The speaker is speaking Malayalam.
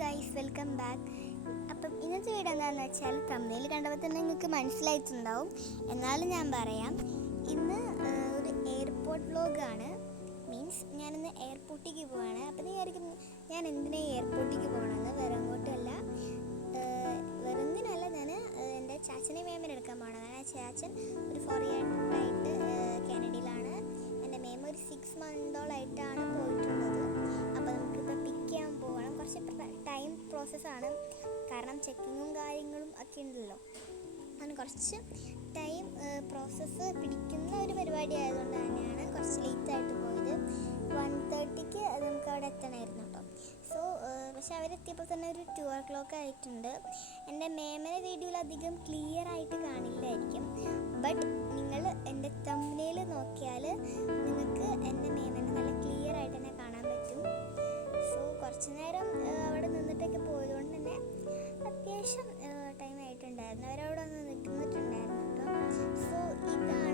Guys, welcome back. അപ്പം ഇന്നത്തെ വീഡിയോ എന്താണെന്ന് വെച്ചാൽ തമ്മിൽ കണ്ടപ്പോൾ തന്നെ നിങ്ങൾക്ക് മനസ്സിലായിട്ടുണ്ടാവും. എന്നാലും ഞാൻ പറയാം, ഇന്ന് ഒരു എയർപോർട്ട് വ്ലോഗാണ്. മീൻസ് ഞാനിന്ന് എയർപോർട്ടിലേക്ക് പോവാണ്. അപ്പം നീ ആയിരിക്കും ഞാൻ എന്തിനാ എയർപോർട്ടിലേക്ക് പോകണമെന്ന്. വേറെ അങ്ങോട്ടുമല്ല, വേറൊന്നിനല്ല, ഞാൻ എൻ്റെ ചാച്ചനെ മേമനെ എടുക്കാൻ പോകണം. കാരണം ചാച്ചൻ ഒരു 4 ഇയറായിട്ട് കാനഡയിലാണ്. എൻ്റെ മേമ ഒരു 6 മന്തോളായിട്ടാണ് പോയിട്ടുള്ളത്. അപ്പോൾ നമുക്കിപ്പോൾ പിക്ക് ചെയ്യാൻ പോകണം. കുറച്ച് ടൈം പ്രോസസ്സാണ്, കാരണം ചെക്കിങ്ങും കാര്യങ്ങളും ഒക്കെ ഉണ്ടല്ലോ. അങ്ങനെ കുറച്ച് ടൈം പ്രോസസ്സ് പിടിക്കുന്ന ഒരു പരിപാടി ആയതുകൊണ്ട് തന്നെയാണ് കുറച്ച് ലേറ്റായിട്ട് പോയത്. 1:30ക്ക് നമുക്ക് അവിടെ എത്തണമായിരുന്നു കേട്ടോ. സോ പക്ഷെ അവരെത്തിയപ്പോൾ തന്നെ ഒരു 2 o'clock ആയിട്ടുണ്ട്. എൻ്റെ മേമനെ വീഡിയോയിൽ അധികം ക്ലിയർ ആയിട്ട് കാണില്ലായിരിക്കും, ബട്ട് നിങ്ങൾ എൻ്റെ തംബ്നെയിൽ നോക്കിയാൽ നിങ്ങൾക്ക് എൻ്റെ മേമനെ നല്ല ക്ലിയർ ആയിട്ട് തന്നെ കാണാൻ പറ്റും. സോ കുറച്ച് നേരം അവിടെ നിന്നിട്ടൊക്കെ പോയതുകൊണ്ട് തന്നെ അത്യാവശ്യം ടൈം ആയിട്ടുണ്ടായിരുന്നു. അവരവിടെ വന്ന് നിന്നിട്ടുണ്ടായിരുന്നു കേട്ടോ. സോ ഇതാണ്